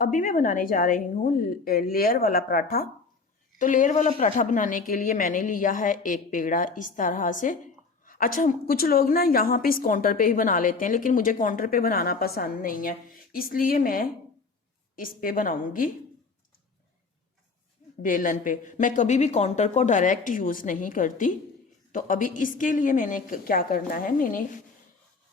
अभी मैं बनाने जा रही हूँ लेयर वाला पराठा। तो लेयर वाला पराठा बनाने के लिए मैंने लिया है एक पेड़ा इस तरह से। अच्छा, कुछ लोग ना यहाँ पे इस काउंटर पे ही बना लेते हैं, लेकिन मुझे काउंटर पे बनाना पसंद नहीं है, इसलिए मैं इस पे बनाऊंगी, बेलन पे। मैं कभी भी काउंटर को डायरेक्ट यूज़ नहीं करती। तो अभी इसके लिए मैंने क्या करना है, मैंने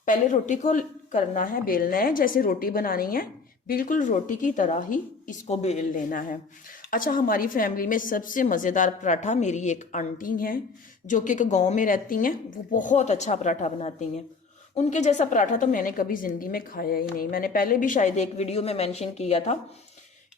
पहले रोटी को करना है, बेलना है, जैसे रोटी बनानी है बिल्कुल रोटी की तरह ही इसको बेल लेना है। अच्छा, हमारी फैमिली में सबसे मज़ेदार पराठा मेरी एक आंटी हैं जो कि गांव में रहती हैं, वो बहुत अच्छा पराठा बनाती हैं। उनके जैसा पराठा तो मैंने कभी ज़िंदगी में खाया ही नहीं। मैंने पहले भी शायद एक वीडियो में मेंशन किया था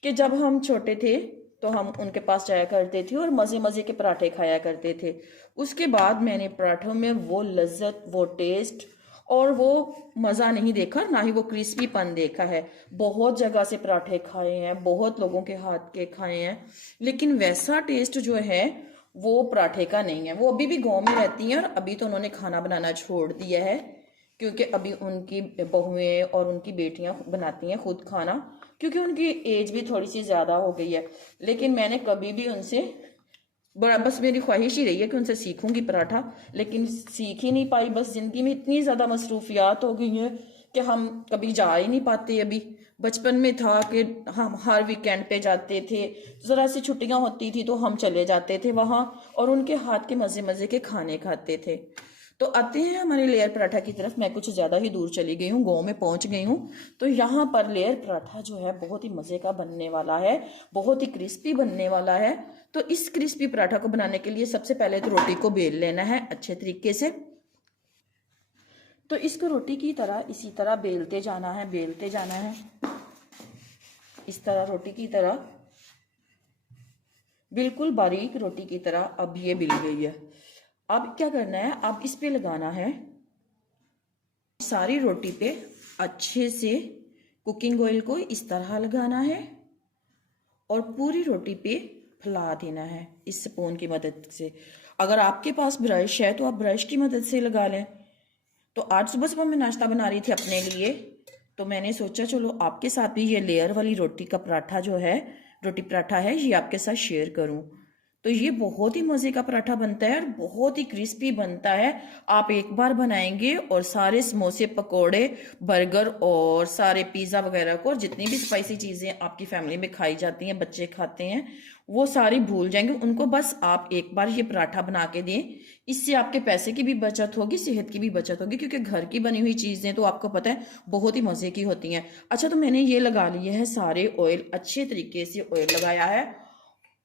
कि जब हम छोटे थे तो हम उनके पास जाया करते थे और मज़े मज़े के पराठे खाया करते थे। उसके बाद मैंने पराठों में वो लज्जत, वो टेस्ट और वो मज़ा नहीं देखा, ना ही वो क्रिस्पीपन देखा है। बहुत जगह से पराठे खाए हैं, बहुत लोगों के हाथ के खाए हैं, लेकिन वैसा टेस्ट जो है वो पराठे का नहीं है। वो अभी भी गांव में रहती हैं और अभी तो उन्होंने खाना बनाना छोड़ दिया है, क्योंकि अभी उनकी बहुएं और उनकी बेटियां बनाती हैं खुद खाना, क्योंकि उनकी एज भी थोड़ी सी ज़्यादा हो गई है। लेकिन मैंने कभी भी उनसे, बस मेरी ख्वाहिश ही रही है कि उनसे सीखूंगी पराठा, लेकिन सीख ही नहीं पाई। बस ज़िंदगी में इतनी ज़्यादा मसरूफियात हो गई हैं कि हम कभी जा ही नहीं पाते। अभी बचपन में था कि हम हर वीकेंड पे जाते थे, ज़रा सी छुट्टियां होती थी तो हम चले जाते थे वहाँ और उनके हाथ के मज़े मज़े के खाने खाते थे। तो आते हैं हमारे लेयर पराठा की तरफ। मैं कुछ ज़्यादा ही दूर चली गई हूँ, गाँव में पहुँच गई हूँ। तो यहाँ पर लेयर पराठा जो है बहुत ही मज़े का बनने वाला है, बहुत ही क्रिस्पी बनने वाला है। तो इस क्रिस्पी पराठा को बनाने के लिए सबसे पहले तो रोटी को बेल लेना है अच्छे तरीके से। तो इसको रोटी की तरह इसी तरह बेलते जाना है, बेलते जाना है इस तरह, रोटी की तरह, बिल्कुल बारीक रोटी की तरह। अब ये बिल गई है। अब क्या करना है, अब इस पे लगाना है सारी रोटी पे अच्छे से कुकिंग ऑयल को इस तरह लगाना है और पूरी रोटी पे फैला देना है इस स्पून की मदद से। अगर आपके पास ब्रश है तो आप ब्रश की मदद से लगा लें। तो आज सुबह सुबह मैं नाश्ता बना रही थी अपने लिए, तो मैंने सोचा चलो आपके साथ भी ये लेयर वाली रोटी का पराठा जो है, रोटी पराठा है, ये आपके साथ शेयर करूं। तो ये बहुत ही मज़े का पराठा बनता है और बहुत ही क्रिस्पी बनता है। आप एक बार बनाएंगे और सारे समोसे, पकोड़े, बर्गर और सारे पिज़्ज़ा वगैरह को, और जितनी भी स्पाइसी चीज़ें आपकी फैमिली में खाई जाती हैं, बच्चे खाते हैं, वो सारी भूल जाएंगे उनको। बस आप एक बार ये पराठा बना के दें, इससे आपके पैसे की भी बचत होगी, सेहत की भी बचत होगी, क्योंकि घर की बनी हुई चीज़ें तो आपको पता है बहुत ही मज़े की होती हैं। अच्छा, तो मैंने ये लगा लिए है सारे ऑयल, अच्छे तरीके से ऑयल लगाया है।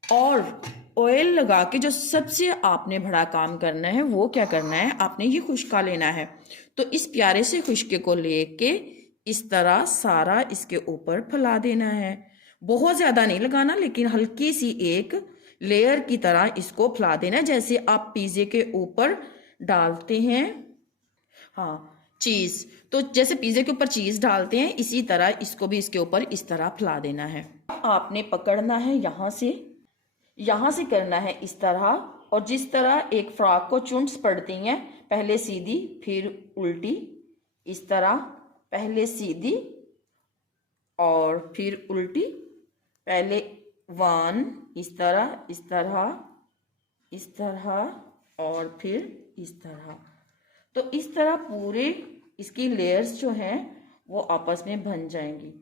और ऑयल लगा के जो सबसे आपने बड़ा काम करना है वो क्या करना है, आपने ये खुशका लेना है। तो इस प्यारे से खुशके को लेके इस तरह सारा इसके ऊपर फैला देना है। बहुत ज़्यादा नहीं लगाना, लेकिन हल्की सी एक लेयर की तरह इसको फैला देना है, जैसे आप पिज़्ज़े के ऊपर डालते हैं, हाँ, चीज़। तो जैसे पिज़्ज़े के ऊपर चीज़ डालते हैं, इसी तरह इसको भी इसके ऊपर इस तरह फैला देना है। आपने पकड़ना है यहाँ से करना है इस तरह, और जिस तरह एक फ्रॉक को चुंड्स पड़ती हैं, पहले सीधी फिर उल्टी, इस तरह पहले सीधी और फिर उल्टी, पहले वन, इस तरह, इस तरह, इस तरह और फिर इस तरह। तो इस तरह पूरे इसकी लेयर्स जो हैं वो आपस में बन जाएंगी।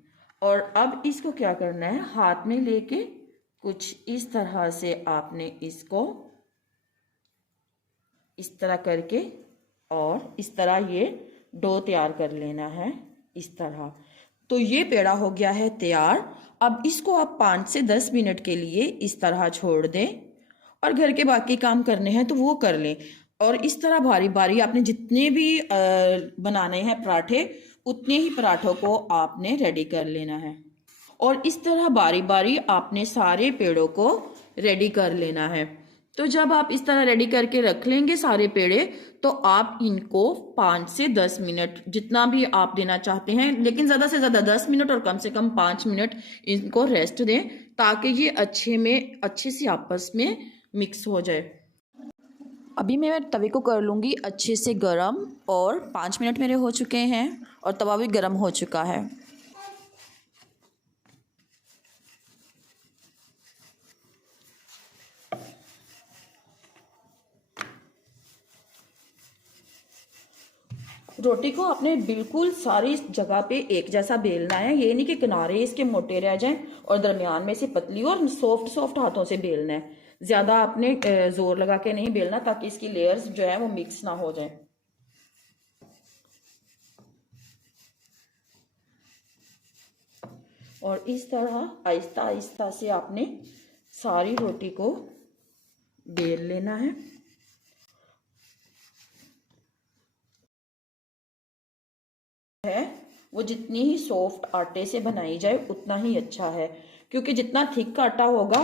और अब इसको क्या करना है, हाथ में लेके कुछ इस तरह से आपने इसको इस तरह करके और इस तरह ये डो तैयार कर लेना है इस तरह। तो ये पेड़ा हो गया है तैयार। अब इसको आप 5 से 10 मिनट के लिए इस तरह छोड़ दें और घर के बाकी काम करने हैं तो वो कर लें। और इस तरह बारी बारी आपने जितने भी बनाने हैं पराठे, उतने ही पराठों को आपने रेडी कर लेना है। और इस तरह बारी बारी आपने सारे पेड़ों को रेडी कर लेना है। तो जब आप इस तरह रेडी करके रख लेंगे सारे पेड़े, तो आप इनको 5 से 10 मिनट जितना भी आप देना चाहते हैं, लेकिन ज़्यादा से ज़्यादा 10 मिनट और कम से कम 5 मिनट इनको रेस्ट दें, ताकि ये अच्छे से आपस में मिक्स हो जाए। अभी मैं तवे को कर लूँगी अच्छे से गरम, और 5 मिनट मेरे हो चुके हैं और तवा भी गरम हो चुका है। रोटी को आपने बिल्कुल सारी जगह पे एक जैसा बेलना है। ये नहीं कि किनारे इसके मोटे रह जाएं और दरमियान में से पतली, और सॉफ्ट सॉफ्ट हाथों से बेलना है। ज्यादा आपने जोर लगा के नहीं बेलना, ताकि इसकी लेयर्स जो है वो मिक्स ना हो जाए। और इस तरह आहिस्ता आहिस्ता से आपने सारी रोटी को बेल लेना है। वो जितनी ही सॉफ्ट आटे से बनाई जाए उतना ही अच्छा है, क्योंकि जितना थिक आटा होगा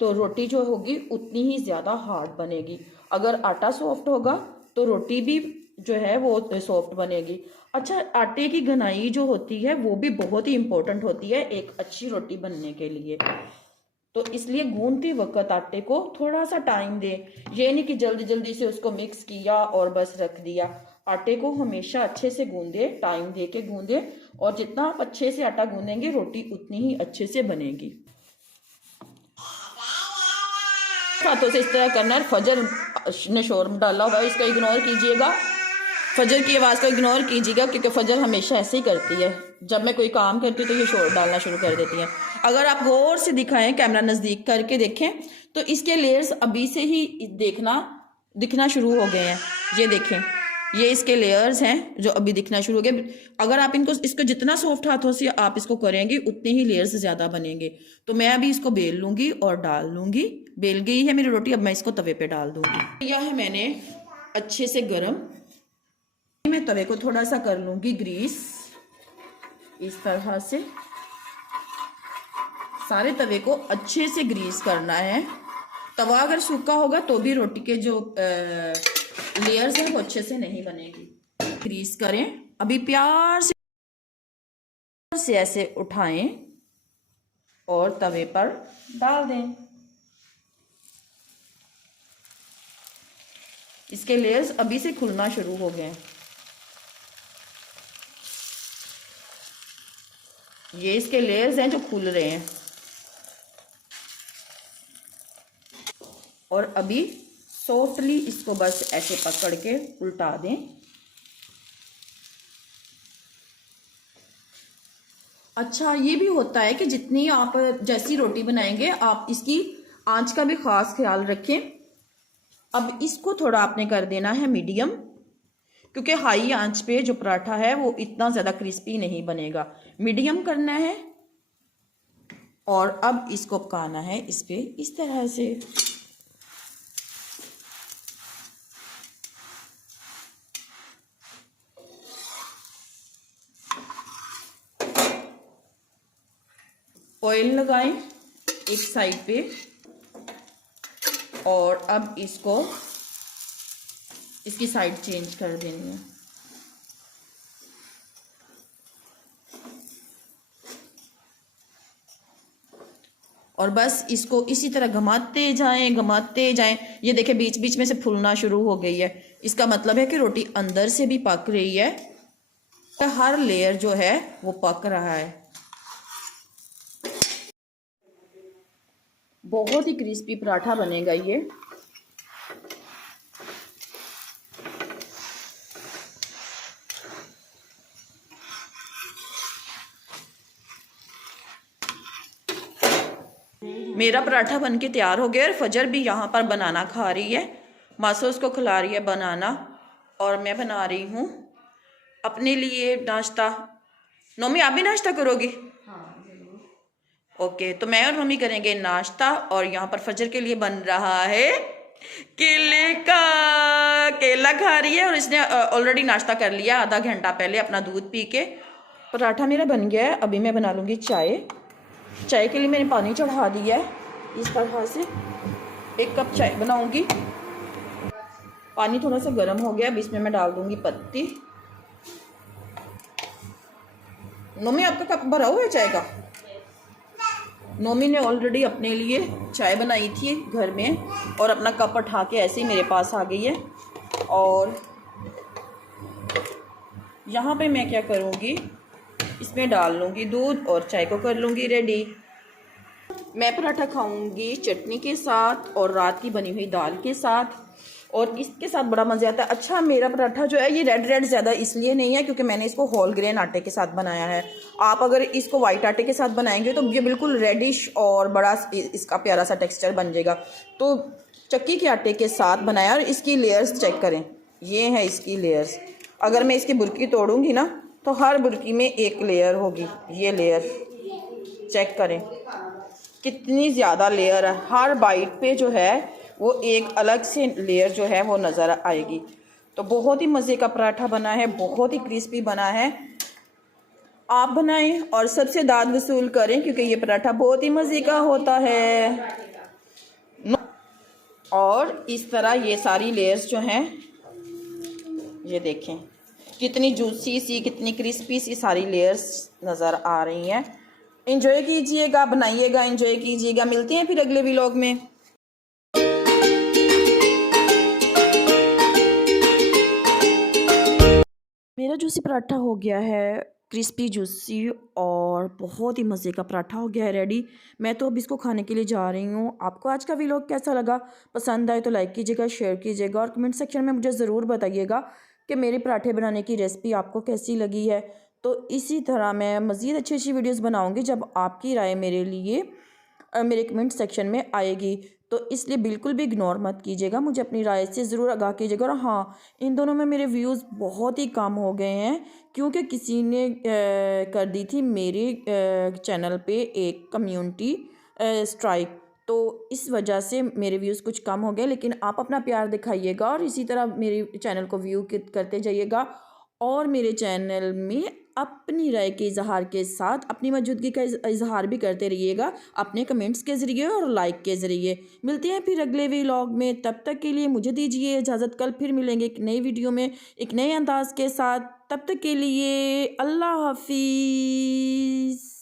तो रोटी जो होगी उतनी ही ज़्यादा हार्ड बनेगी। अगर आटा सॉफ्ट होगा तो रोटी भी जो है वो सॉफ्ट बनेगी। अच्छा, आटे की घनाई जो होती है वो भी बहुत ही इम्पोर्टेंट होती है एक अच्छी रोटी बनने के लिए। तो इसलिए गूंदते वक्त आटे को थोड़ा सा टाइम दें। ये नहीं कि जल्दी जल्दी से उसको मिक्स किया और बस रख दिया। आटे को हमेशा अच्छे से गूंदे, टाइम दे के गूंदे, और जितना आप अच्छे से आटा गूंदेंगे रोटी उतनी ही अच्छे से बनेगी। हाथों से इस तरह करना है। फजर ने शोर डाला हुआ है, इसको इग्नोर कीजिएगा। फजर की आवाज़ को इग्नोर कीजिएगा, क्योंकि फजर हमेशा ऐसे ही करती है। जब मैं कोई काम करती हूँ तो ये शोर डालना शुरू कर देती है। अगर आप गौर से दिखाएं, कैमरा नज़दीक करके देखें, तो इसके लेयर्स अभी से ही दिखना शुरू हो गए हैं। ये देखें, ये इसके लेयर्स हैं जो अभी दिखना शुरू हो गए। अगर आप इसको जितना सॉफ्ट हाथों से आप इसको करेंगे उतने ही लेयर्स ज़्यादा बनेंगे। तो मैं अभी इसको बेल लूँगी और डाल लूँगी। बेल गई है मेरी रोटी, अब मैं इसको तवे पे डाल दूँगी। यह है मैंने अच्छे से गरम, मैं तवे को थोड़ा सा कर लूँगी ग्रीस। इस तरह से सारे तवे को अच्छे से ग्रीस करना है। तवा अगर सूखा होगा तो भी रोटी के जो लेयर्स हैं वो अच्छे से नहीं बनेगी। ग्रीस करें, अभी प्यार से ऐसे उठाएं और तवे पर डाल दें। इसके लेयर्स अभी से खुलना शुरू हो गए हैं। ये इसके लेयर्स हैं जो खुल रहे हैं। और अभी सॉफ्टली इसको बस ऐसे पकड़ के उल्टा दें। अच्छा, ये भी होता है कि जितनी आप जैसी रोटी बनाएंगे आप इसकी आंच का भी खास ख्याल रखें। अब इसको थोड़ा आपने कर देना है मीडियम, क्योंकि हाई आंच पे जो पराठा है वो इतना ज़्यादा क्रिस्पी नहीं बनेगा। मीडियम करना है। और अब इसको पकाना है इस पे इस तरह से। ऑयल लगाएं एक साइड पे, और अब इसकी साइड चेंज कर देनी है। और बस इसको इसी तरह घुमाते जाएं। ये देखें बीच बीच में से फूलना शुरू हो गई है। इसका मतलब है कि रोटी अंदर से भी पक रही है, तो हर लेयर जो है वो पक रहा है। बहुत ही क्रिस्पी पराठा बनेगा ये। मेरा पराठा बनके तैयार हो गया और फजर भी यहाँ पर बनाना खा रही है। मासो उसको खिला रही है बनाना, और मैं बना रही हूँ अपने लिए नाश्ता। नोमी, आप भी नाश्ता करोगी? ओके, तो मैं और मम्मी करेंगे नाश्ता। और यहाँ पर फजर के लिए बन रहा है केला खा रही है, और इसने ऑलरेडी नाश्ता कर लिया आधा घंटा पहले अपना दूध पी के। पराठा मेरा बन गया है। अभी मैं बना लूँगी चाय। चाय के लिए मैंने पानी चढ़ा दिया है। इस तरह से 1 कप चाय बनाऊँगी। पानी थोड़ा सा गर्म हो गया, अब इसमें मैं डाल दूँगी पत्ती। नोमी, आपका कप भरा हुआ है चाय का? नोमी ने ऑलरेडी अपने लिए चाय बनाई थी घर में, और अपना कप उठा के ऐसे ही मेरे पास आ गई है। और यहाँ पे मैं क्या करूँगी, इसमें डाल लूँगी दूध और चाय को कर लूँगी रेडी। मैं पराठा खाऊँगी चटनी के साथ और रात की बनी हुई दाल के साथ। और इसके साथ बड़ा मज़ा आता है। अच्छा, मेरा पराठा जो है ये रेड रेड ज़्यादा इसलिए नहीं है क्योंकि मैंने इसको होल ग्रेन आटे के साथ बनाया है। आप अगर इसको वाइट आटे के साथ बनाएंगे तो ये बिल्कुल रेडिश और बड़ा इसका प्यारा सा टेक्सचर बन जाएगा। तो चक्की के आटे के साथ बनाया। और इसकी लेयर्स चेक करें, ये है इसकी लेयर्स। अगर मैं इसकी बुर्की तोड़ूंगी ना तो हर बुर्की में एक लेयर होगी। ये लेयर चेक करें कितनी ज़्यादा लेयर है। हर बाइट पे जो है वो एक अलग से लेयर जो है वो नज़र आएगी। तो बहुत ही मज़े का पराठा बना है, बहुत ही क्रिस्पी बना है। आप बनाएं और सबसे दाद वसूल करें क्योंकि ये पराठा बहुत ही मज़े का होता है। और इस तरह ये सारी लेयर्स जो हैं ये देखें कितनी जूसी सी, कितनी क्रिस्पी सी सारी लेयर्स नज़र आ रही हैं। एंजॉय कीजिएगा, बनाइएगा, एंजॉय कीजिएगा। मिलते हैं फिर अगले व्लॉग में। मेरा जूसी पराठा हो गया है, क्रिस्पी जूसी और बहुत ही मज़े का पराठा हो गया है रेडी। मैं तो अब इसको खाने के लिए जा रही हूँ। आपको आज का व्लॉग कैसा लगा? पसंद आए तो लाइक कीजिएगा, शेयर कीजिएगा और कमेंट सेक्शन में मुझे ज़रूर बताइएगा कि मेरे पराठे बनाने की रेसिपी आपको कैसी लगी है। तो इसी तरह मैं मज़ीद अच्छी अच्छी वीडियोज़ बनाऊँगी जब आपकी राय मेरे लिए मेरे कमेंट सेक्शन में आएगी। तो इसलिए बिल्कुल भी इग्नोर मत कीजिएगा, मुझे अपनी राय से ज़रूर आगाह कीजिएगा। और हाँ, इन दोनों में मेरे व्यूज़ बहुत ही कम हो गए हैं क्योंकि किसी ने कर दी थी मेरे चैनल पे एक कम्युनिटी स्ट्राइक। तो इस वजह से मेरे व्यूज़ कुछ कम हो गए। लेकिन आप अपना प्यार दिखाइएगा और इसी तरह मेरे चैनल को व्यू करते जाइएगा और मेरे चैनल में अपनी राय के इजहार के साथ अपनी मौजूदगी का इजहार भी करते रहिएगा अपने कमेंट्स के ज़रिए और लाइक के ज़रिए। मिलते हैं फिर अगले व्लॉग में, तब तक के लिए मुझे दीजिए इजाज़त। कल फिर मिलेंगे एक नई वीडियो में एक नए अंदाज के साथ। तब तक के लिए अल्लाह हाफिज़।